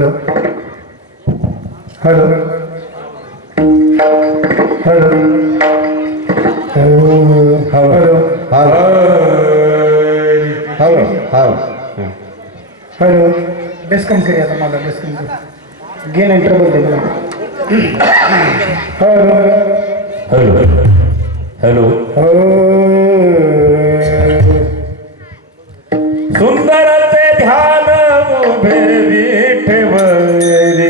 Hello hello hello hello hello hello hello डिस्कम करूया आता मला डिस्कम कर गेन आणि ट्रबल दे मला हॅलो हॅलो हॅलो सुंदर ते ध्यान उभे विठेवरी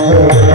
Oh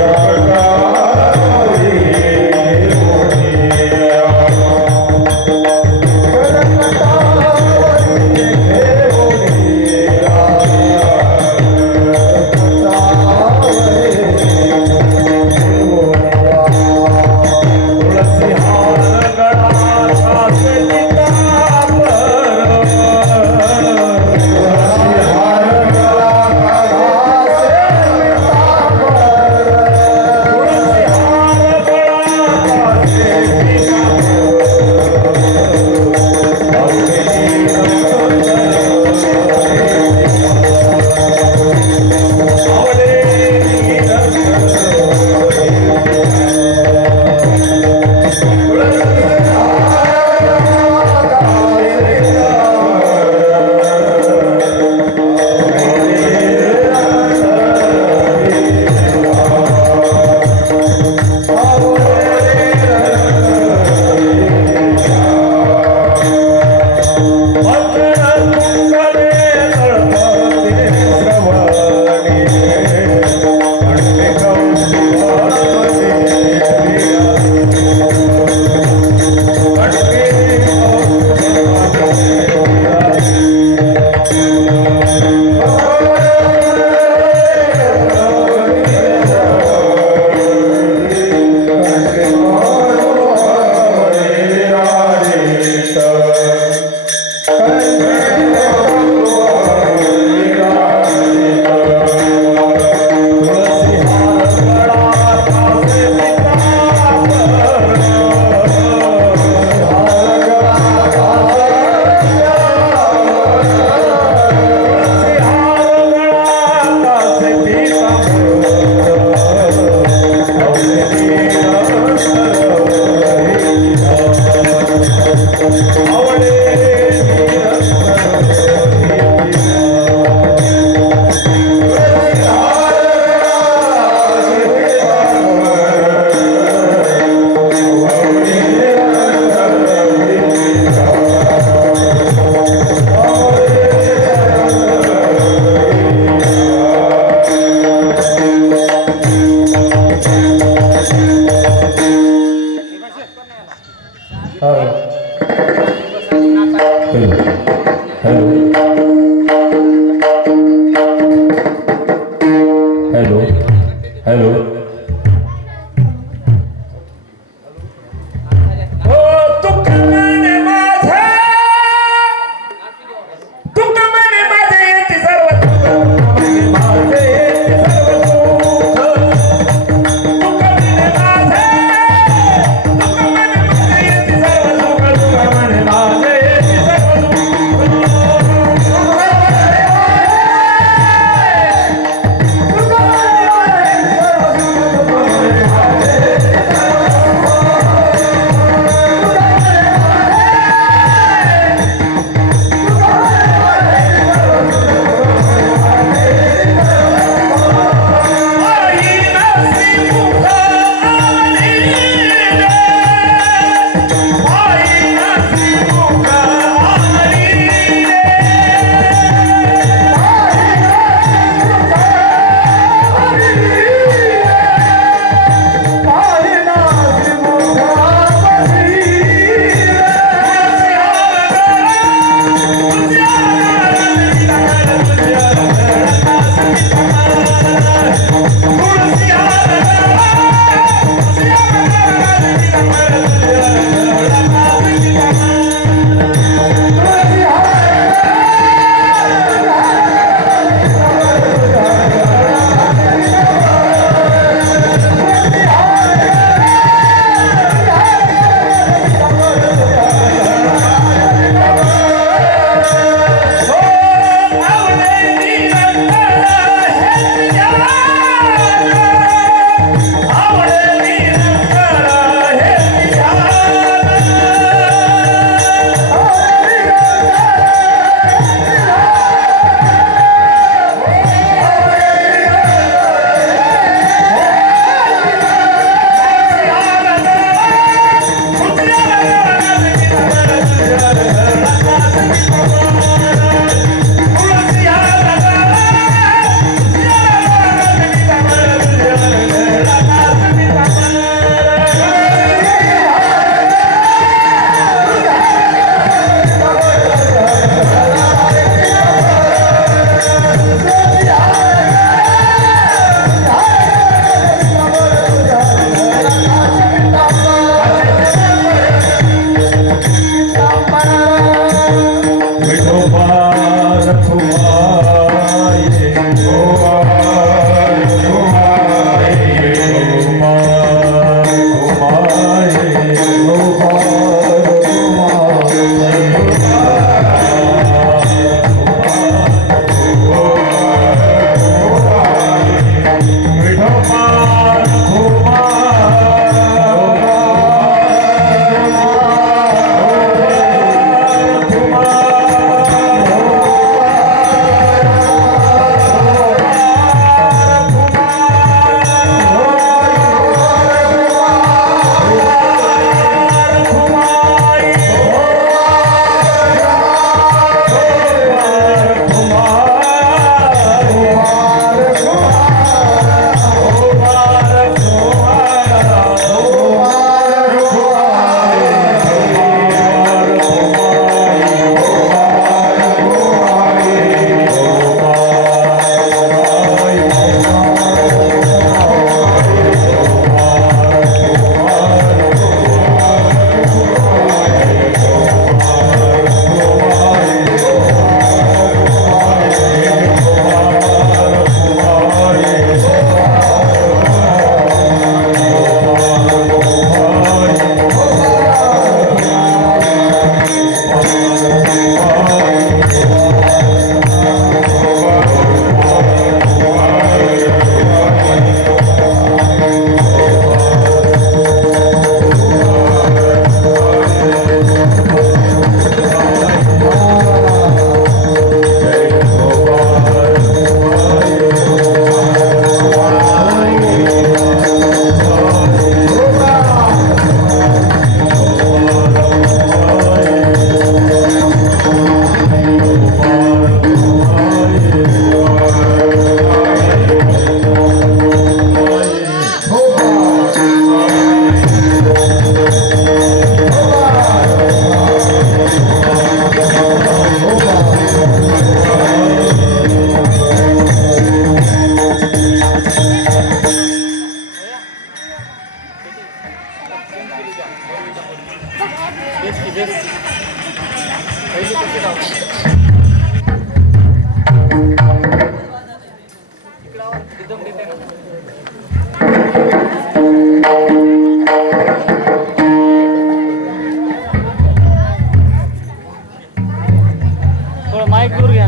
थोडं माईक दूर घ्या.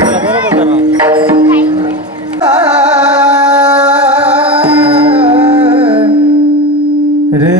चला, बरोबर करा. रे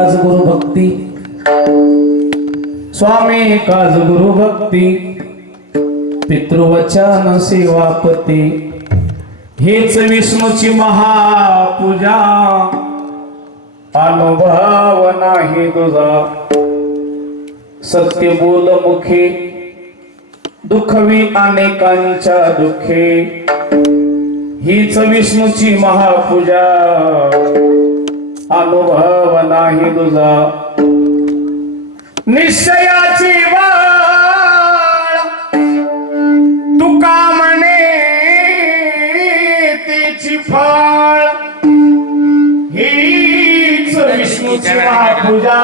काज गुरु भक्ती स्वामी काज गुरु भक्ती पितृवचन सेवापती हेच विष्णूची महापूजा अनुभव नाही तुझा सत्य बोल मुखे दुःखवी अनेकांच्या दुःखे हीच विष्णूची महापूजा अनुभव नाही तुझा निश्चयाची वाळ तुका म्हणे तिची फळ हीच विष्णूची महापूजा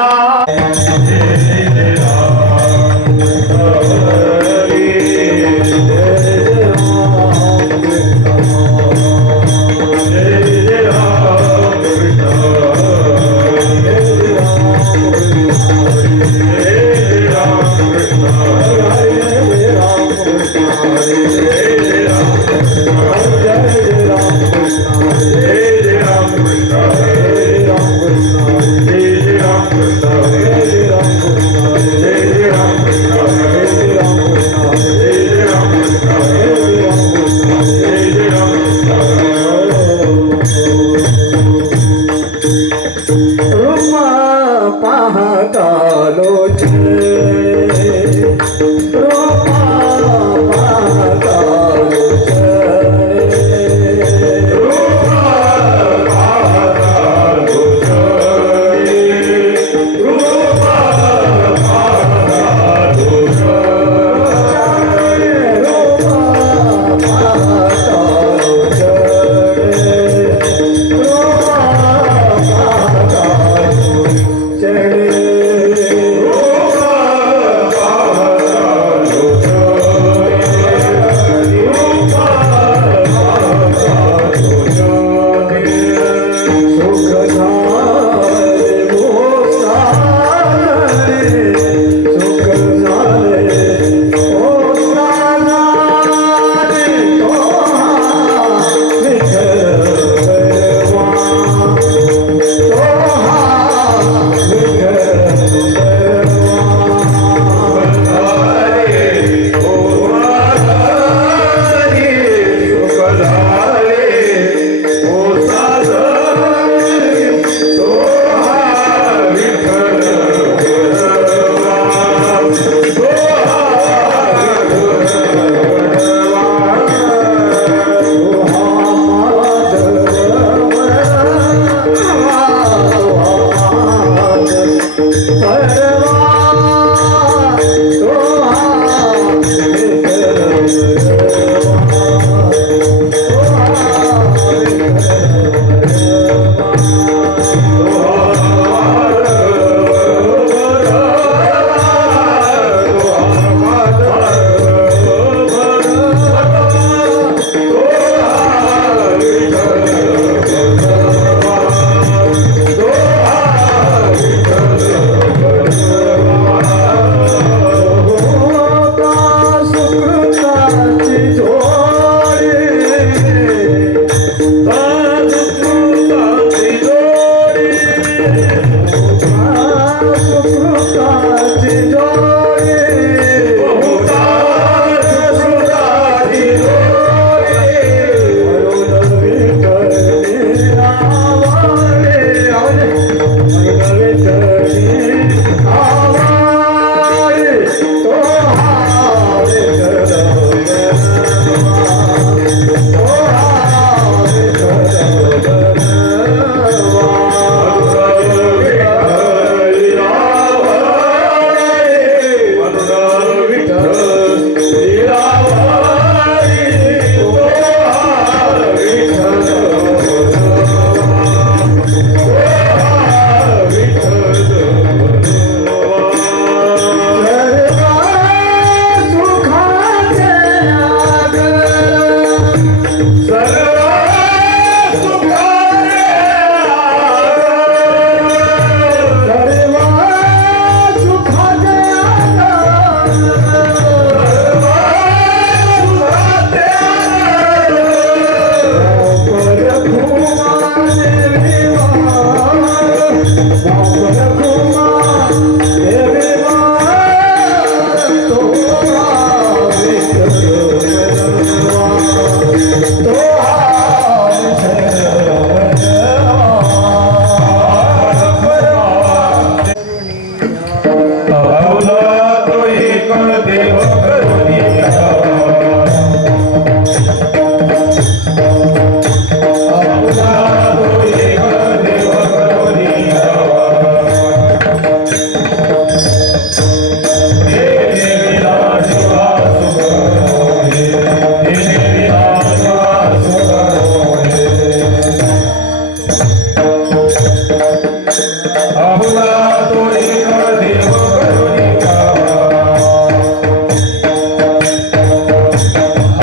तो एक देव करुणी गावा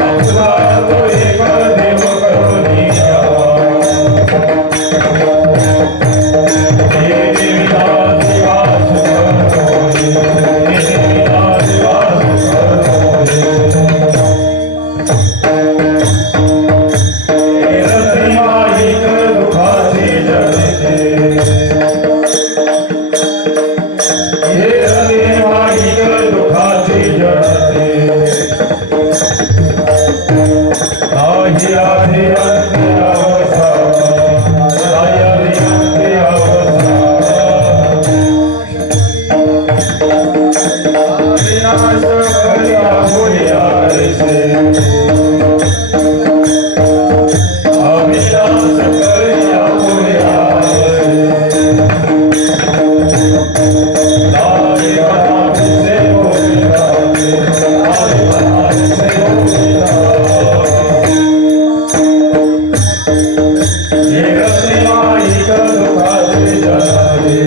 आपला तो एक देव करुणी गावा हे देवीदास वास करोनी हे देवीदास वास करोनी हे रतिवाहिक दुखाचे जगते हे रतिवाहिक दुखाचे जगते नाही आधी अंत्य अवसान नाही आधी अंत्य अवसान विनाश करिया होया रे अविनाश करिया होया तारे बना से होया तारे बना से होया ये रतिवाहिक दुखाचे जगते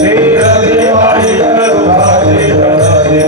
हे रतिवाहिक दुखाचे जगते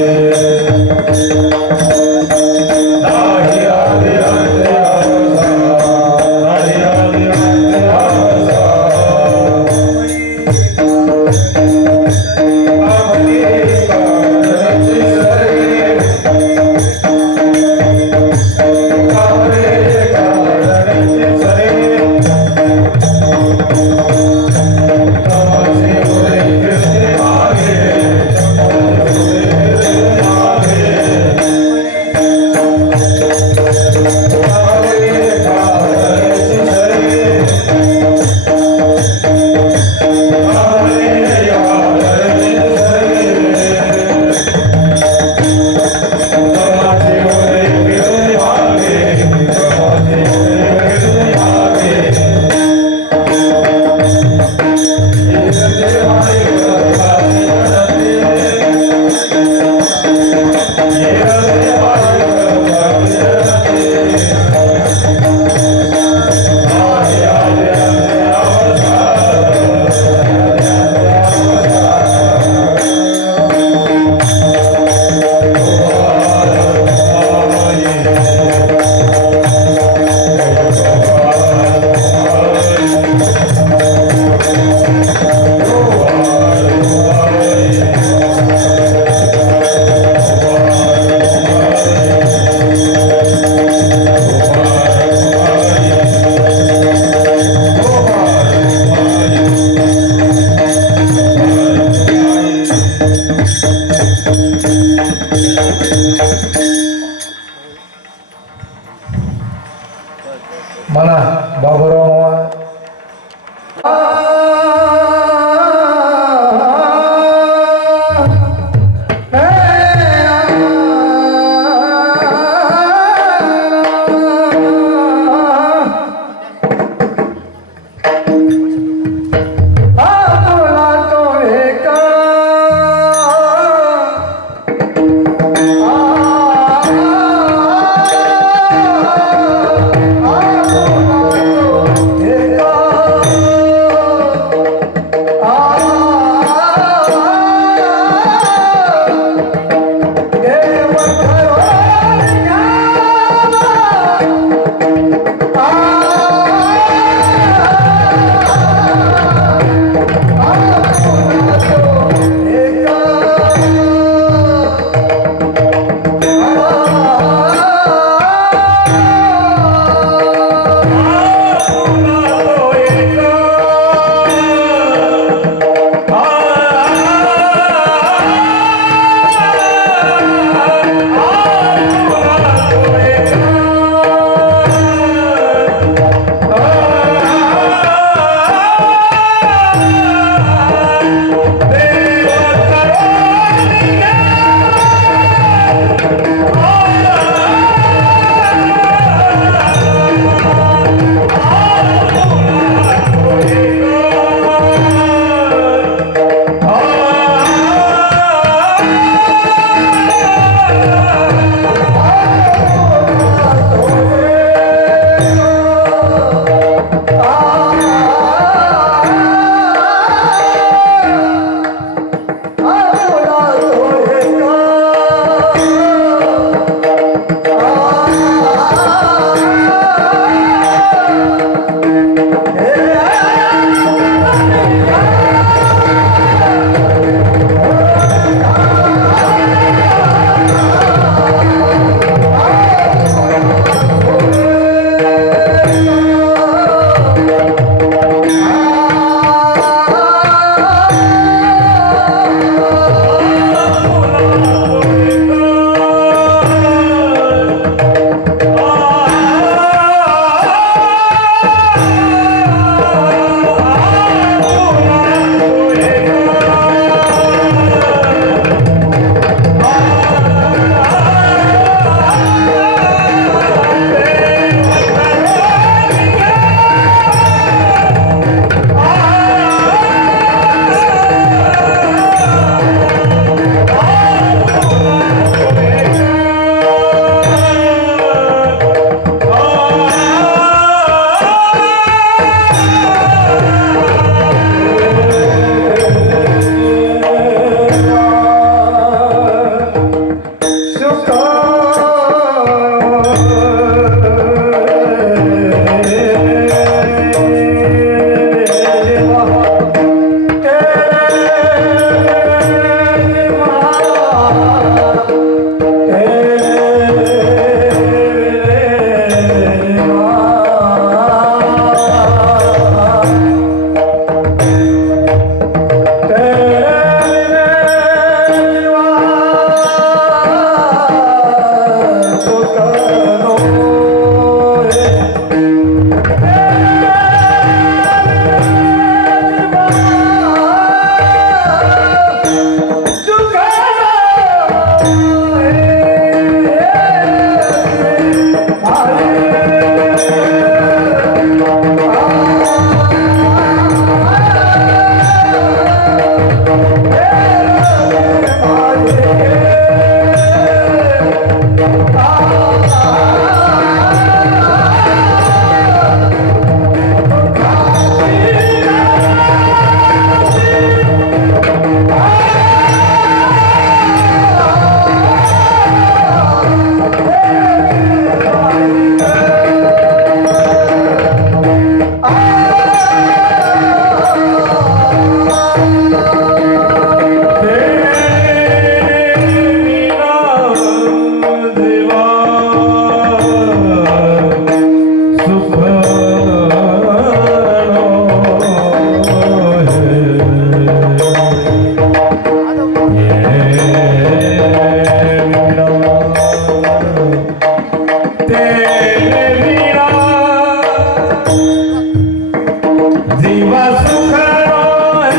जीवा सुखरो है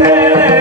तेरे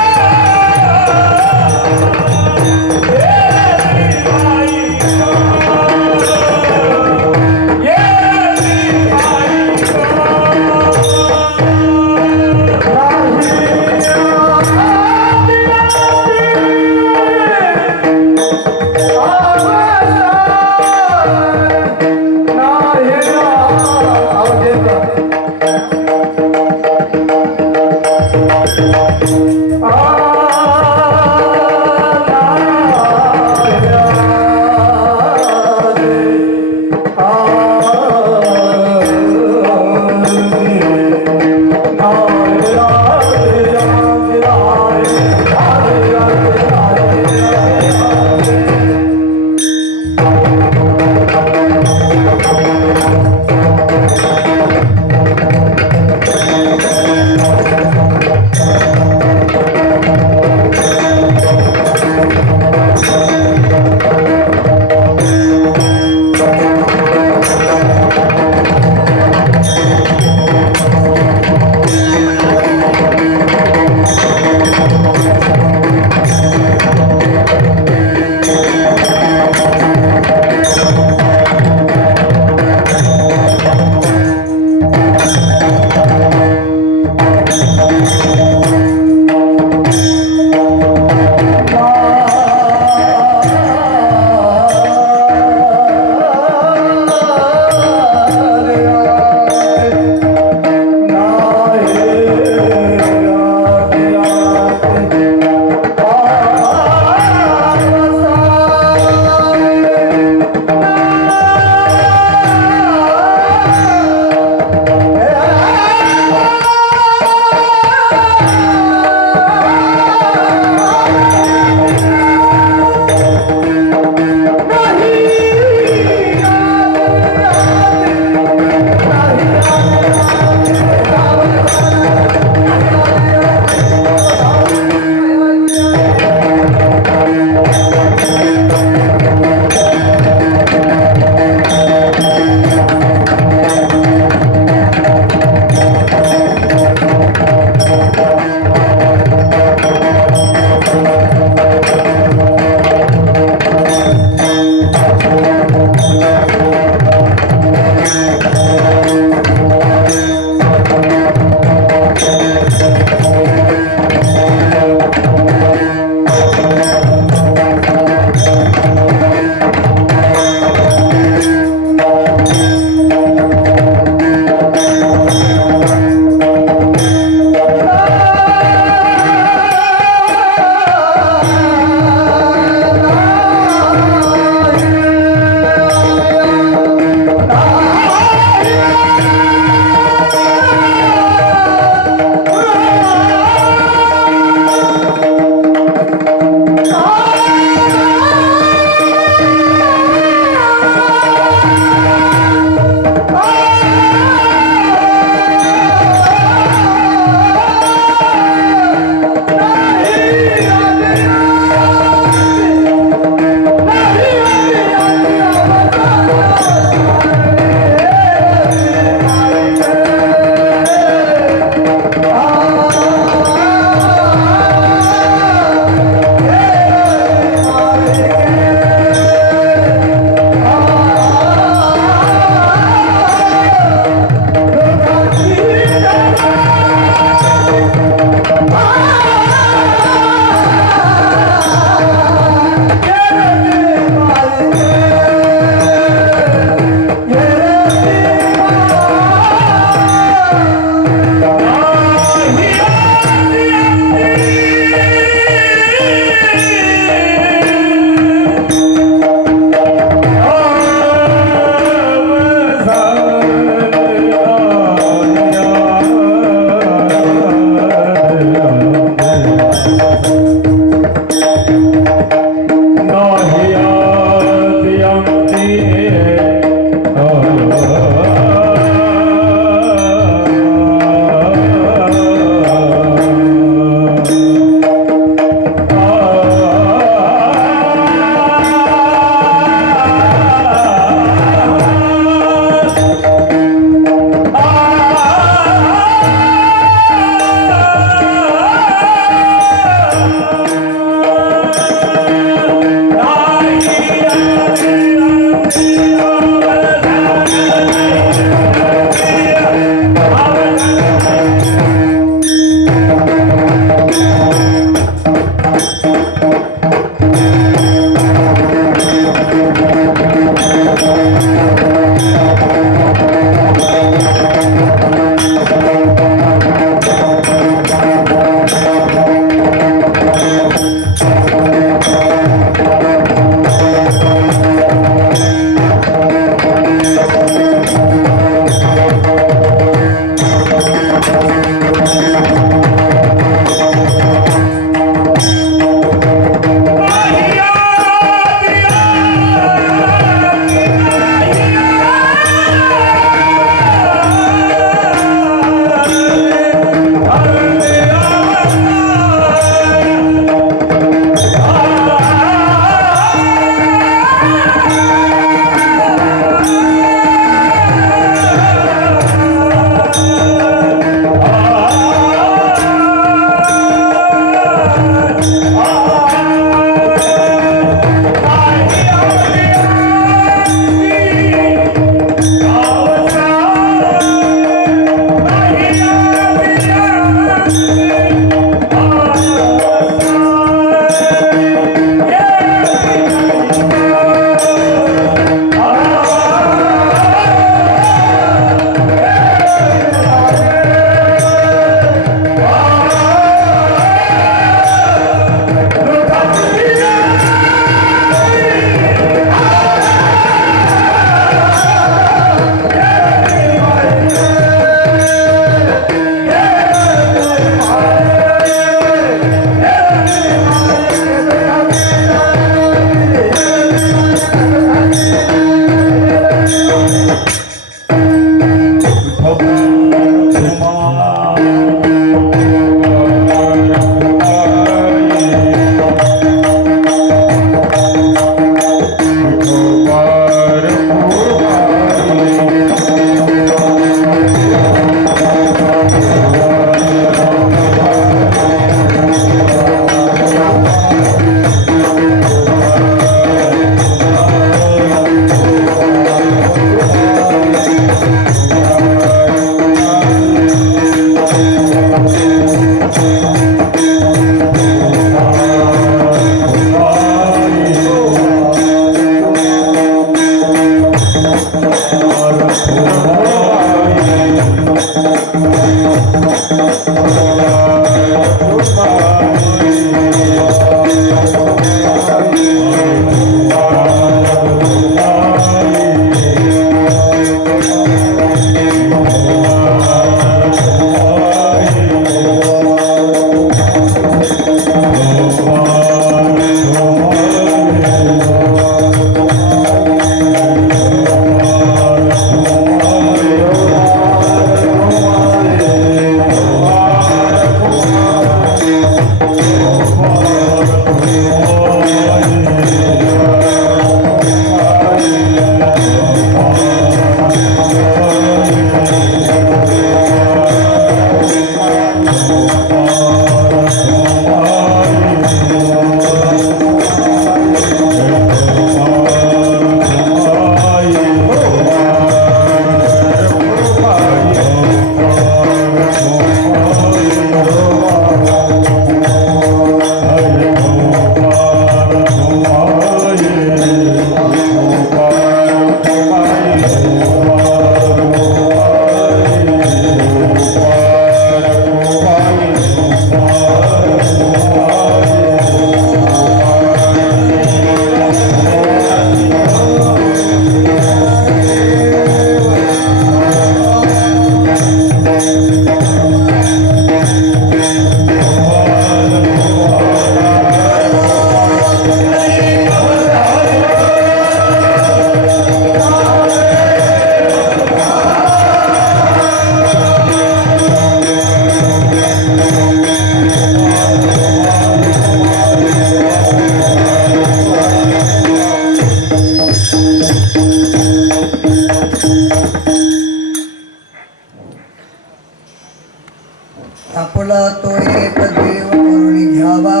आपुला तो एक देव करुणी घ्यावा,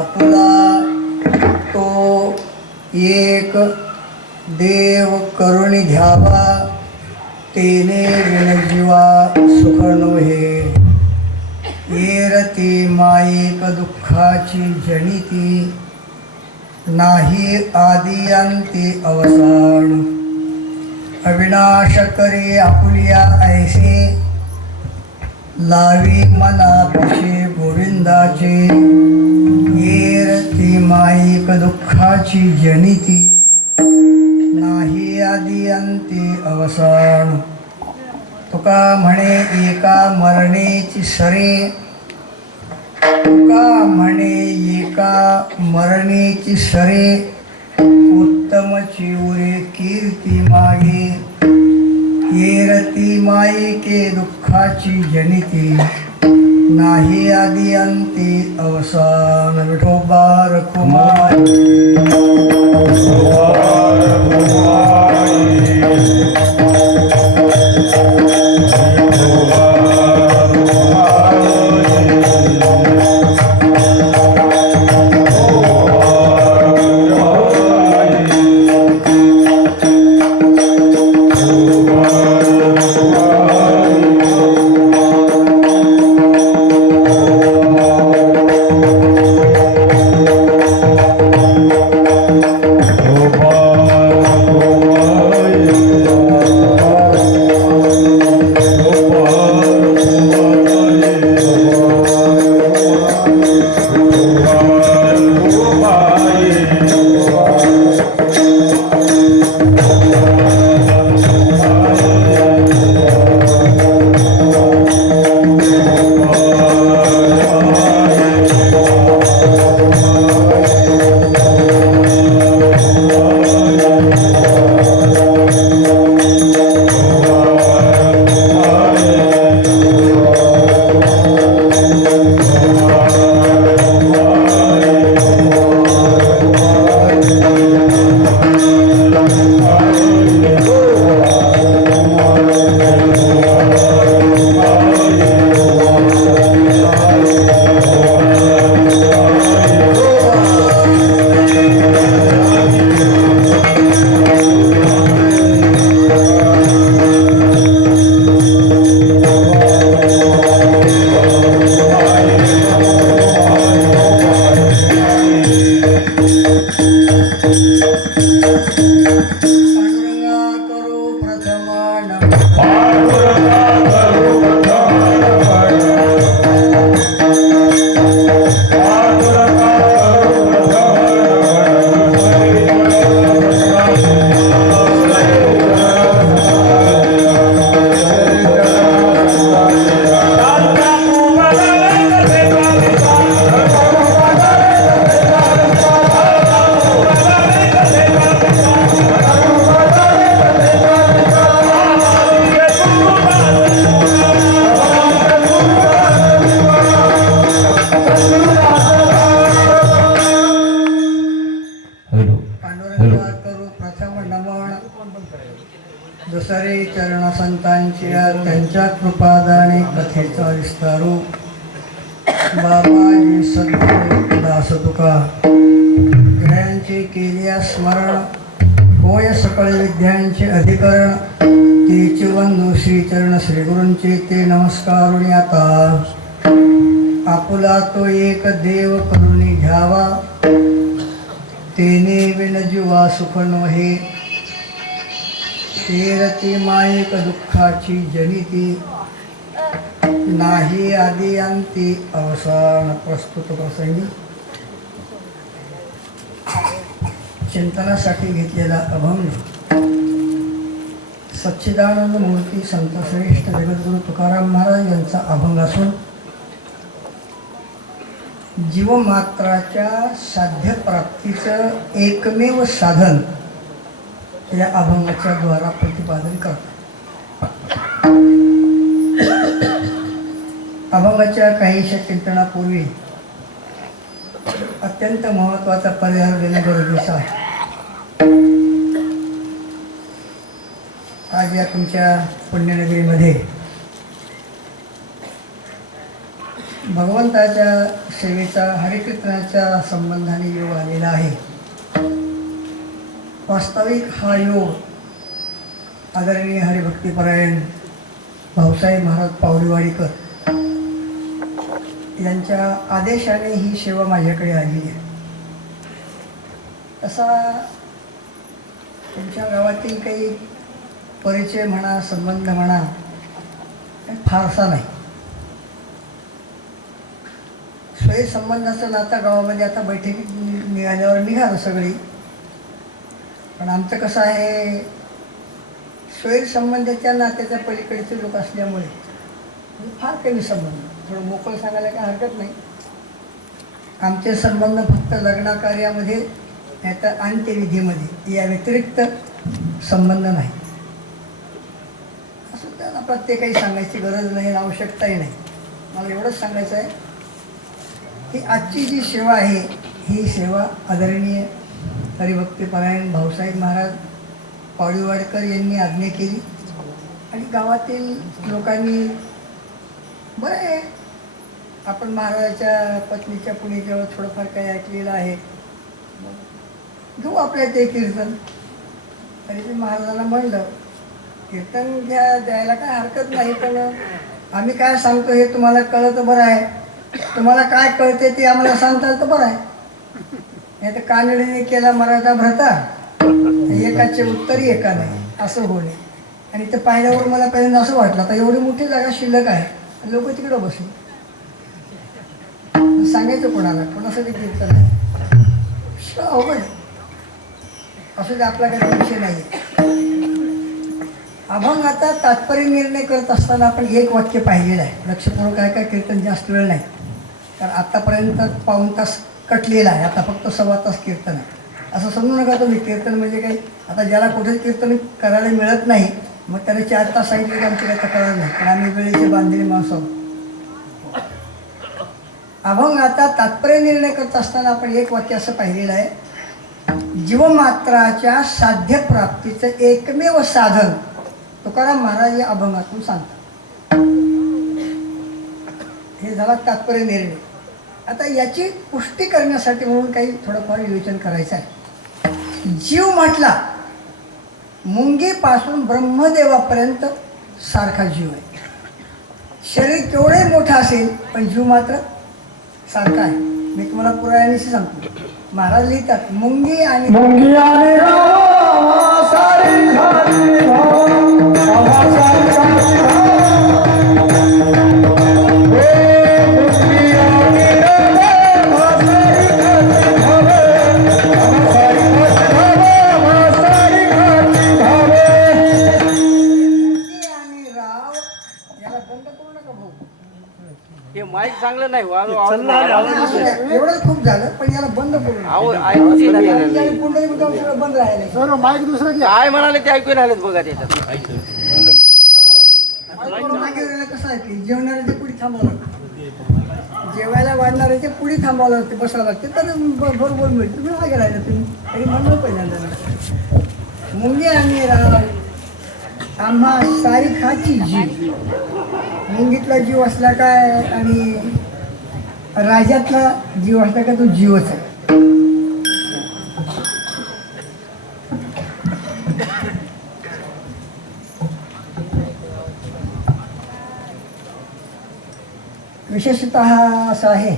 आपुला तो एक देव करुणी घ्यावा, तेने विणजीवा सुख नोहे. येरती माईक दुःखाची जनिती, नाही आदी अंती अवसान. अविनाश करे आपुलिया ऐसे, लावी मनापाशी गोविंदाचे. येरती माईक दुःखाची जनिती, नाही आदी अंती अवसान. तुका म्हणे एका मरणेची सरे, तुका म्हणे एका मरणेची सरे. उत्तम चिवरे कीर्ती मागे, येरती माईके दुःखाची जनिती, नाही आदी अंती अवसान. विठोबा रखुमाई. दुसरे चरण संतांच्या त्यांच्या कृपादाने कथेचा विस्तारू. बाबाजी सद्गुरू दास तुका ग्रहांचे केल्या स्मरण, होय सकळ विद्यांचे अधिकरण. तेचे बंधू श्रीचरण श्रीगुरूंचे ते नमस्कारुणी आता. आपुला तो एक देव करुणी घ्यावा, तेने विणजीवा सुख नोहे. येरती माईक दुःखाची जनिती, नाही आदी अंती अवसान. प्रस्तुत प्रसंगी चिंतनासाठी घेतलेला अभंग सच्चिदानंद मूर्ती संत श्रेष्ठ जगद्गुरू तुकाराम महाराज यांचा अभंग असून जीवमात्राच्या साध्यप्राप्तीचं एकमेव साधन या अभंगाच्या द्वारा प्रतिपादन करतात. अभंगाच्या काहीशा चिंतनापूर्वी अत्यंत महत्त्वाचा परिहार देणे गरजेचं आहे. आज या तुमच्या पुण्यनगरीमध्ये भगवंताच्या सेवेचा हरिकीर्तनाच्या संबंधाने योग आलेला आहे. वास्तविक हा योग आदरणीय हरिभक्तीपरायण भाऊसाहेब महाराज पावडीवाडीकर यांच्या आदेशाने ही सेवा माझ्याकडे आली आहे. तसा तुमच्या गावातील काही परिचय म्हणा, संबंध म्हणा, काही फारसा नाही. सोयी संबंधाचं नातं गावामध्ये आता बैठकीत निघाल्यावर निघालं सगळी. पण आमचं कसं आहे, सोयी संबंधाच्या नात्याच्या पलीकडचे लोक असल्यामुळे फार कमी संबंध. थोडं मोकळं सांगायला काही हरकत नाही. आमचे संबंध फक्त लग्नकार्यामध्ये नाही तर अंत्यविधीमध्ये, या व्यतिरिक्त संबंध नाही. असं त्याला प्रत्येकाही सांगायची गरज नाही, आवश्यकताही नाही. मला एवढंच सांगायचं आहे की आजची जी सेवा आहे ही सेवा आदरणीय हरिभक्तीपरायण भाऊसाहेब महाराज पावडीवाडकर यांनी आज्ञा केली आणि गावातील लोकांनी बरं आहे, आपण महाराजाच्या पत्नीच्या पुण्याजवळ थोडंफार काही ऐकलेलं आहे, घेऊ आपल्या ते कीर्तन. तरी ते महाराजांना म्हणलं कीर्तन द्यायला काय हरकत नाही, पण आम्ही काय सांगतो हे तुम्हाला कळतं बरं आहे. तुम्हाला काय कळते ते आम्हाला सांगता तर बरं आहे. नाही तर कानडीने केला मराठा भ्रता, एकाचे उत्तरी एका नाही असं होणे. आणि ते पाहिल्यावर मला पहिल्यांदा असं वाटलं आता एवढी मोठी जागा शिल्लक आहे, लोक तिकडं बसले. सांगायचं कोणाला, कोणासाठी कीर्तन आहे अवघड आहे. असं ते आपला काही विषय नाही. अभंग आता तात्पर्य निर्णय करत असताना आपण एक वाक्य पाहिलेलं आहे. लक्षपूर्वक काय काय कीर्तन जास्त वेळ नाही, कारण आत्तापर्यंत पाऊण तास कटलेला आहे, आता फक्त 1.25 तास कीर्तन आहे. असं समजू नका तुम्ही कीर्तन म्हणजे काही आता ज्याला कुठेच कीर्तन करायला मिळत नाही मग त्याला 4 तास सांगितले की आमची काही तक्रार नाही, कारण आम्ही वेळेचे बांधलेले माणसं आहोत. अभंग आता तात्पर्य निर्णय करत असताना आपण एक वाक्य असं पाहिलेलं आहे, जीवमात्राच्या साध्यप्राप्तीचं एकमेव साधन तुकाराम महाराज या अभंगातून सांगतात. हे झाला तात्पर्य निर्णय. आता याची पुष्टी करण्यासाठी म्हणून काही थोडंफार विवेचन करायचं आहे. जीव म्हटला मुंगीपासून ब्रह्मदेवापर्यंत सारखा जीव आहे. शरीर केवढे मोठं असेल पण जीव मात्र सारखा आहे. मी तुम्हाला पुराणाशी सांगतो. महाराज लिहितात मुंगी आणि मुंगी आणि रामा सारी झाली भाव, रामा सारी झाली भाव. हे मुंगी आणि रामा सारी झाली भाव, रामा सारी झाली भाव, रामा सारी झाली भाव. मुंगी आणि राव याला बंद करू नका भाऊ. हे माईक चांगलं नाही एवढं खूप झालं पण याला बंद करू नका. कुंडली बुटावून सगळं बंद राहिले. माईक दुसरं घ्या. काय म्हणाले ते ऐकून राहिलेत बघा त्याच्यात. मागे वेळेला कसं आहे की जेवणाऱ्याचे पुढे थांबावं लागतं, जेवायला वाढणाऱ्याचे पुढे थांबावं लागते, बसावं लागते, तर बरोबर मिळते. तुम्ही मागे राहिले तुम्ही तरी म्हणलं पहिल्यांदा. मुंगी आणि राव आम्हा सारिखाची जीव. मुंगीतला जीव असला काय आणि राजातला जीव असला का तो जीवच आहे. विशेषतः असं आहे,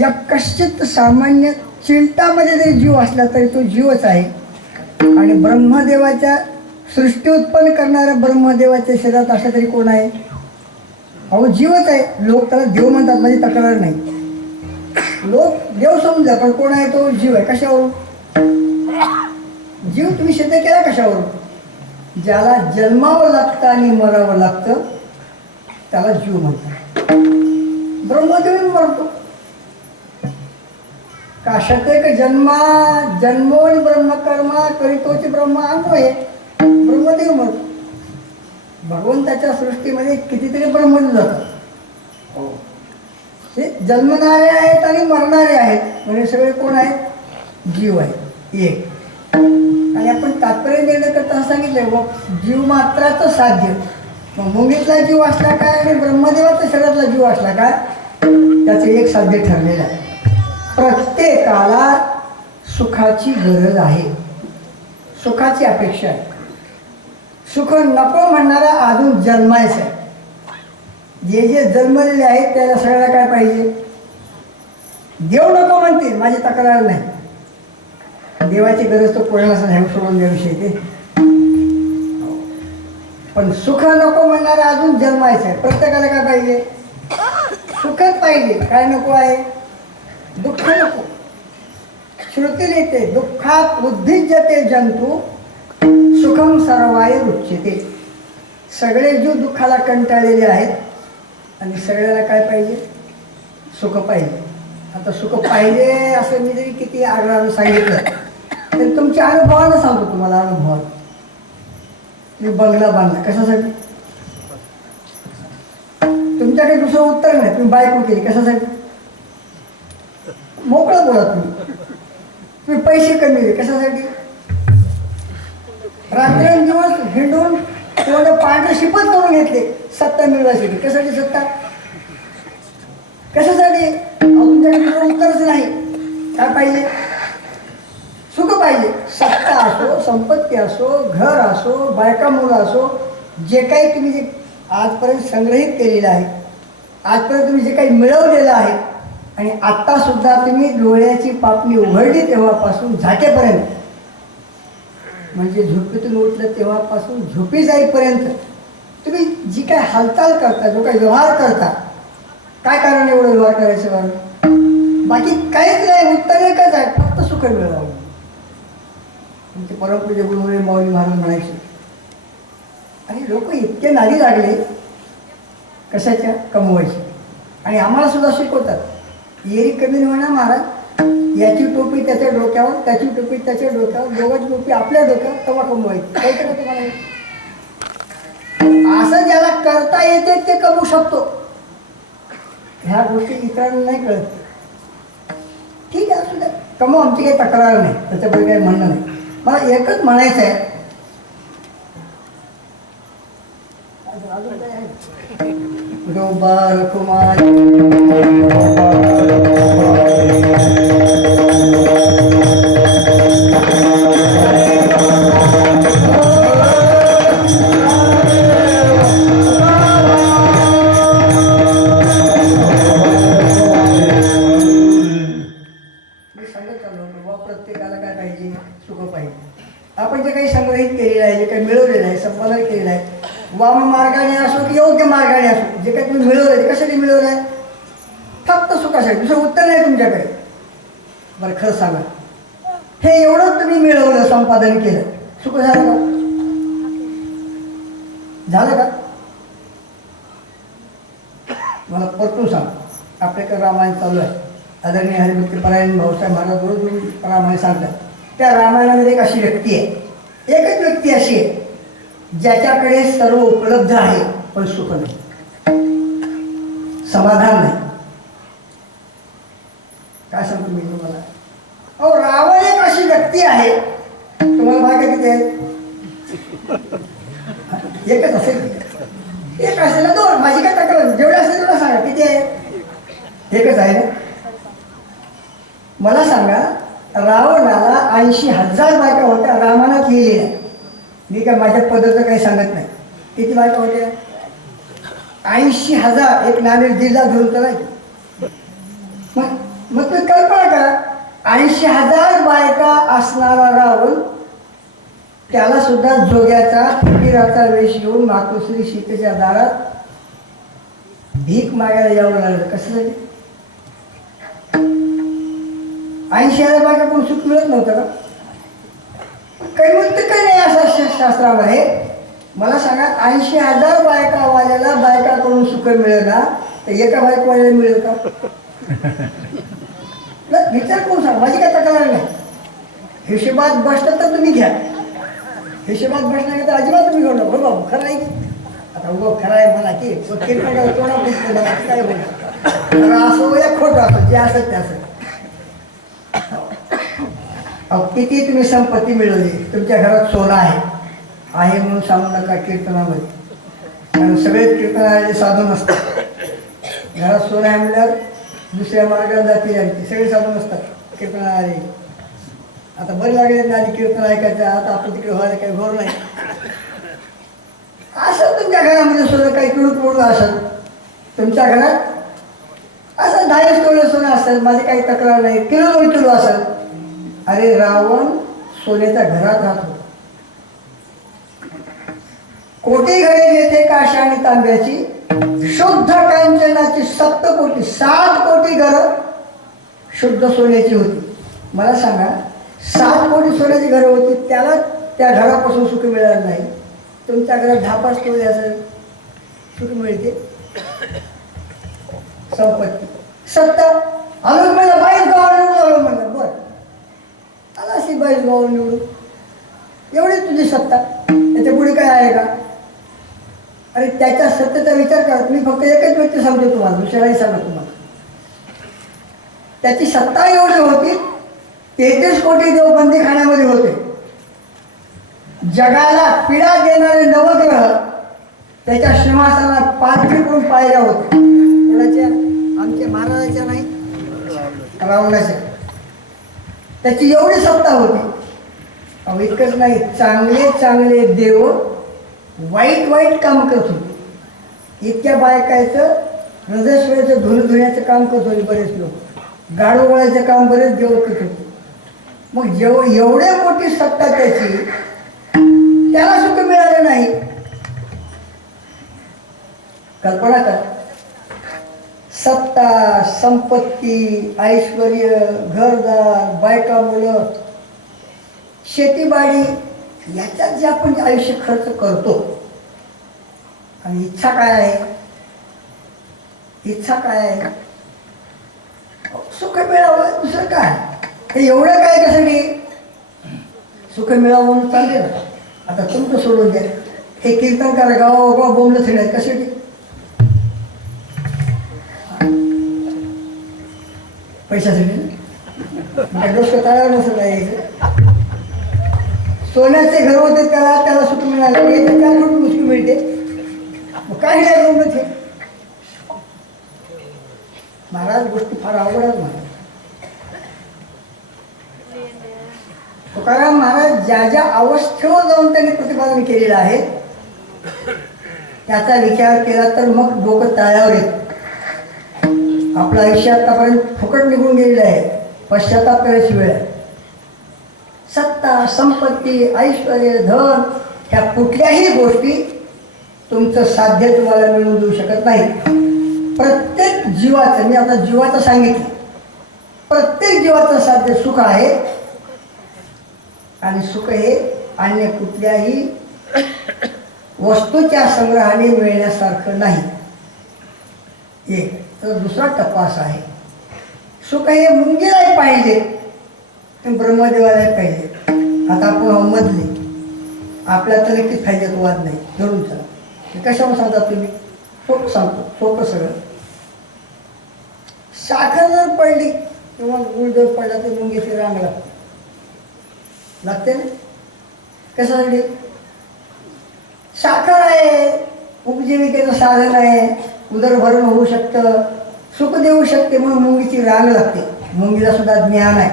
या कश्चित सामान्य चिंतामध्ये जरी जीव असला तरी तो जीवच आहे. आणि ब्रह्मदेवाच्या सृष्टी उत्पन्न करणाऱ्या ब्रह्मदेवाच्या शरीरात असला तरी कोण आहे? अहो जीवच आहे. लोक त्याला देव म्हणतात, माझी तक्रार नाही. लोक देव समजा पण कोण आहे? तो जीव आहे. कशावरून जीव तुम्ही सिद्ध केला? कशावरून? ज्याला जन्मावं लागतं आणि मरावं लागतं त्याला जीव म्हणतात. ब्रह्मदेव मरतो काशते जन्मोनी ब्रह्मकर्मा करितोची ब्रह्म अन्वये. ब्रह्मदेव मरतो. भगवंताच्या सृष्टीमध्ये कितीतरी ब्रह्मदेव जातात. हे जन्मणारे आहेत आणि मरणारे आहेत, म्हणजे सगळे कोण आहेत? जीव आहे एक. आणि आपण तात्पर्य निर्णय करताना सांगितलं व जीव मात्राचं साध्य. मग मुंगीतला जीव असला काय आणि ब्रह्मदेवाच्या शरीरातला जीव असला काय, त्याचं एक साध्य ठरलेलं आहे. प्रत्येकाला सुखाची गरज आहे, सुखाची अपेक्षा आहे. सुख नको म्हणणारा अजून जन्मायचं आहे. जे जे जन्मलेले आहेत त्याला सगळ्याला काय पाहिजे? देव नको म्हणतील, माझी तक्रार नाही. देवाची गरज तो कोणाला नाही, सोडून द्या विषय ते. पण सुख नको म्हणणारा अजून जन्मायचं आहे. प्रत्येकाला काय पाहिजे? सुखच पाहिजे. काय नको आहे? दुःख नको. श्रुतीला येते दुःखात उद्भिज्यते जंतू सुखम सर्वाय रुच्यते. सगळे जीव दुःखाला कंटाळलेले आहेत आणि सगळ्याला काय पाहिजे? सुख पाहिजे. आता सुख पाहिजे असं मी जरी किती आग्रहानं सांगितलं तरी तुमच्या अनुभवानं सांगतो तुम्हाला. अनुभव मी बंगला बांधला कशासाठी? तुमच्याकडे दुसरं उत्तर नाही. तुम्ही बायको केली कशासाठी? मोकळं बोला तुम्ही. तुम्ही पैसे कमविले कशासाठी? रात्रंदिवस हिंडून तेवढं पांढरे शिपत करून घेतले सत्ता मिळवायसाठी. कशासाठी सत्ता? कशासाठी? तुमच्याकडे दुसरं उत्तरच नाही. काय पाहिजे? सुख पाहिजे. सत्ता असो, संपत्ती असो, घर असो, बायका मुलं असो, जे काही तुम्ही जे आजपर्यंत संग्रहित केलेलं आहे, आजपर्यंत तुम्ही जे काही मिळवलेलं आहे, आणि आत्तासुद्धा तुम्ही डोळ्याची पापणी उघडली तेव्हापासून झाकेपर्यंत, म्हणजे झोपेतून उठलं तेव्हापासून झोपी जाईपर्यंत तुम्ही जी काय हालचाल करता, जो काही व्यवहार करता, काय कारण एवढं व्यवहार करायचं कारण? बाकी काहीच नाही. उत्तर एकच आहे, फक्त सुख मिळवावं. तुमचे परमपूज्य गुरुमुळे माऊली महाराज म्हणायचे. आणि लोक इतके नादी लागले कशाच्या? कमवायचे. आणि आम्हाला सुद्धा शिकवतात. येरी कमी होणार महाराज, याची टोपी त्याच्या डोक्यावर, त्याची टोपी त्याच्या डोक्यावर, दोघांची टोपी आपल्या डोक्यावर, तेव्हा कमवायची. काय करा तुम्हाला? असं ज्याला करता येते ते कमवू शकतो. ह्या गोष्टी इतरांना नाही कळत. ठीक आहे, असू द्या, कमव, आमची काही तक्रार नाही, त्याच्याबद्दल काही म्हणणं नाही. मला एकच म्हणायचं आहे, गोबार कुमार प्रत्येकाला काय पाहिजे? सुख पाहिजे. आपण जे काही संग्रहित केलेलं आहे, जे काही मिळवलेलं आहे, संपादन केलेलं आहे, वाम मार्गाने असो की योग्य मार्गाने असो, जे काही तुम्ही मिळवलं आहे ते कशासाठी मिळवलं आहे? फक्त सुखासाठी. दुसरं उत्तर नाही तुमच्याकडे. बरं खरं सांगा, हे एवढंच तुम्ही मिळवलं, संपादन केलं, सुख झालं का? झालं का? मला परतून सांग. आपल्याकडे रामायण चालू आहे. आदरणीय हरिभक्त परायण भाऊसाहेब महाराज रोज रामायण सांगतात. त्या रामायणामध्ये एक अशी व्यक्ती आहे, एकच व्यक्ती अशी आहे ज्याच्याकडे सर्व उपलब्ध आहे पण सुख नाही, समाधान नाही. काय सांगतो मी तुम्हाला? अहो, रावण एक अशी व्यक्ती आहे, तुम्हाला माहिती किती आहे? एकच असेल, एक असेल ना दोन, माझी काय तक्रार, जेवढे असेल तेवढं सांगा. किती आहे? एकच आहे ना. मला सांगा, रावणाला 80,000 बायका होत्या, रामायणात लिहिलेल्या. मी काय माझ्या पद्धतीचं काही सांगत नाही. किती बायका होत्या? 80,000. एक नाणे जिल्हा घेऊन तर मग तुम्ही कल्पना करा, 80,000 बायका असणारा रावण, त्याला सुद्धा जोग्याचा फकीराचा वेश घेऊन मातोश्री सीतेच्या दारात भीक मागायला यावं लागलं. कशासाठी? 80,000 बायका कोण सुख मिळत नव्हतं का? काही म्हणतं काही नाही असं शास्त्रामध्ये. मला सांगा, 80,000 बायका वाल्याला बायकाकडून सुख मिळेल ना, तर एका बायकोवाल्याला मिळेल का? विचार करून सांग, माझी काय तक्रार नाही. हिशोबात बसलं तर तुम्ही घ्या, हिशोबात बसणार तर अजिबात तुम्ही घेऊ नका. बाबा खरं आहे की? आता उभं खरं आहे म्हणा की काय बोलतो काय बोलतो. खरं असो या खोटं असो जे असं ते असं. अहो किती तुम्ही संपत्ती मिळवली, तुमच्या घरात सोनं आहे म्हणून सांगू नका कीर्तनामध्ये, कारण सगळेच कीर्तनाचे साधू नसतात. घरात सोनं आहे म्हणल्यावर दुसऱ्या मार्गाला जाती लागते, सगळे साधू नसतात कीर्तनाला. आता बरं लागले ना आधी कीर्तन ऐकायचं, आता आपण तिकडे व्हायला काही घोर नाही. असं तुमच्या घरामध्ये सोनं काही किळून पडून असत, तुमच्या घरात असं 10 तोळे सोनं असतं, माझी काही तक्रार नाही, किलो असत. अरे रावण सोन्याच्या घरात राहतो. कोटी घरे येते काशा आणि तांब्याची, शुद्ध कांचनाची 7 कोटी 7 कोटी घरं शुद्ध सोन्याची होती. मला सांगा 7 कोटी सोन्याची घरं होती, त्याला त्या घरापासून सुख मिळालं नाही. तुमच्या घरात 10-5 तोळे असं सुख मिळते. संपत्ती सत्ता आलो मला 22 गावाला निवडून आलो म्हणलं, बरं आला अशी 22 गावाला निवडून, एवढी तुझी सत्ता, त्याच्या पुढे काय आहे का? अरे त्याच्या सत्तेचा विचार करा. मी फक्त एकच व्यक्ती सांगतो तुम्हाला, दुसऱ्यालाही सांगतो तुम्हाला. त्याची सत्ता एवढी होती, 33 कोटी देव बंदीखान्यामध्ये होते. जगाला पीडा देणारे नवग्रह त्याच्या सिंहासनाला 5 फीट करून पायऱ्या होत्या. कोणाच्या? आमच्या महाराजाच्या नाही, रावणाच्या. त्याची एवढी सत्ता होती. अहो इतकंच नाही, चांगले चांगले देव वाईट काम करत होते. इतक्या बायकायचं हृदयश्वराचं धुण्याचं काम करत होते बरेच लोक, गाडू वळायचं काम बरेच देव करत होते. मग एवढे मोठी सत्ता त्याची, त्याला सुख मिळालं नाही. कल्पना कर, सत्ता, संपत्ती, ऐश्वर, घरदार, बायका, मुलं, शेतीबाडी, याच्यात जे आपण आयुष्य खर्च करतो, आणि इच्छा काय आहे? सुख मिळावं, दुसरं काय? हे एवढं काय कशासाठी? सुख मिळावं म्हणून चालले ना. आता तुमचं सोडून द्या, हे कीर्तन करा, गावागाव बोंबलं फिरायचं कशासाठी? पैशासाठी? डोसकं तयार नसं नाही. सोन्याचे घर होते, त्याला सुख मिळालं, याचे 4 कोटी मुश्किल मिळते. मग काही नाही गमत हे. महाराज गोष्टी फार अवघड आहेत महाराज. तुकाराम महाराज ज्या अवस्थेवर जाऊन त्यांनी प्रतिपादन केलेलं आहे, त्याचा विचार केला तर मग डोकं तळ्यावर येत. आपलं आयुष्य आतापर्यंत फुकट निघून गेलेलं आहे, पश्चाताप करायची वेळ आहे. सत्ता, संपत्ती, ऐश्वर, धन, ह्या कुठल्याही गोष्टी तुमचं साध्य तुम्हाला मिळवून देऊ शकत नाही. प्रत्येक जीवाचं, मी आता जीवाचं सांगितलं, प्रत्येक जीवाचं साध्य सुख आहे. आणि सुख हे अन्य कुठल्याही वस्तूच्या संग्रहाने मिळण्यासारखं नाही. एक तर दुसरा टप्पा असा आहे, सुख हे मुंगीलाही पाहिजे, ब्रह्मदेवालाही पाहिजे. आता आपण मधले, आपल्या तर नक्कीच फायद्यात वाद नाही, धरून चला. कशावर सांगता तुम्ही? सोपं सांगतो, सोपं सगळं. साखर जर पडली किंवा गुळ जर पडला तर मुंगीची रांग लागते ना. कशासाठी? साखर आहे, उपजीविकेचं साधन आहे, उदरभरण होऊ शकतं, सुख देऊ शकते, म्हणून मुंगीची रांग लागते. मुंगीला सुद्धा ज्ञान आहे.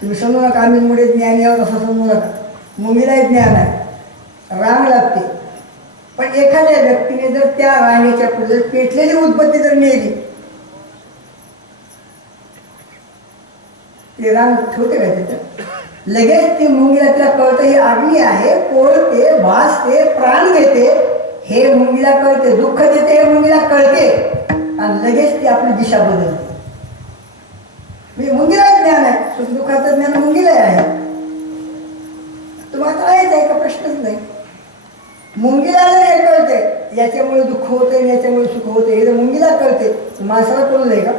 तुम्ही समजू नका आम्ही मुळे ज्ञानी आहोत असं समजू नका. मुंगीलाही ज्ञान आहे, रांग लागते. पण एखाद्या व्यक्तीने जर त्या रांगेच्या पुढे पेटलेली उदबत्ती जर नेली, ती रांग ठेवते का त्याच्यात? लगेच ती मुंगीला तिला कळतं ही अग्नी आहे, पोळते, भासते, प्राण घेते, हे मुंगीला कळते. दुःख देते हे मुंगीला कळते, आणि लगेच ती आपली दिशा बदलते. मी मुंगीला ज्ञान आहे, सुख दुःखाचं ज्ञान मुंगीला आहे. तुम्हाला आहेच आहे का? प्रश्नच नाही. मुंगीला जर हे कळते याच्यामुळे दुःख होते, याच्यामुळे सुख होते, हे जर मुंगीला कळते, माणसाला कळू का?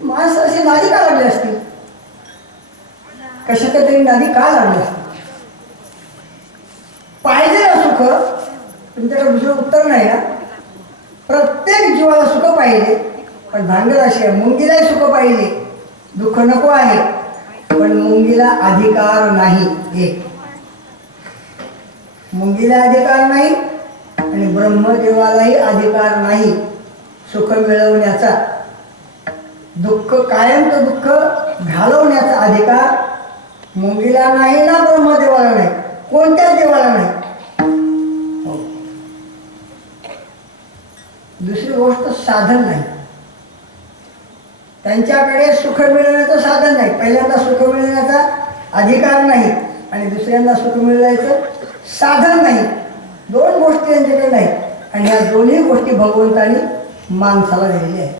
माणसं अशी नादी का लागली असतील? कशाच्या तरी नादी का लागली असतील? पाहिजे ना सुख, तुमच्याकडे दुसरं उत्तर नाही ना. प्रत्येक जीवाला सुख पाहिजे, पण भांडण अशी आहे, मुंगीलाही सुख पाहिजे, दुःख नको आहे, पण मुंगीला अधिकार नाही. एक मुंगीला अधिकार नाही आणि ब्रह्मदेवालाही अधिकार नाही सुख मिळवण्याचा. दुःख कायमचं दुःख घालवण्याचा अधिकार मुंगीला नाही ना ब्रह्मदेवाला नाही, कोणत्याच देवाला नाही. हो. दुसरी गोष्ट साधन नाही, त्यांच्याकडे सुख मिळवण्याचं साधन नाही. पहिल्यांदा सुख मिळवण्याचा अधिकार नाही आणि दुसऱ्यांदा सुख मिळवायचं साधन नाही. दोन गोष्टी त्यांच्याकडे नाही आणि या दोन्ही गोष्टी भगवंतानी माणसाला दिलेल्या आहेत.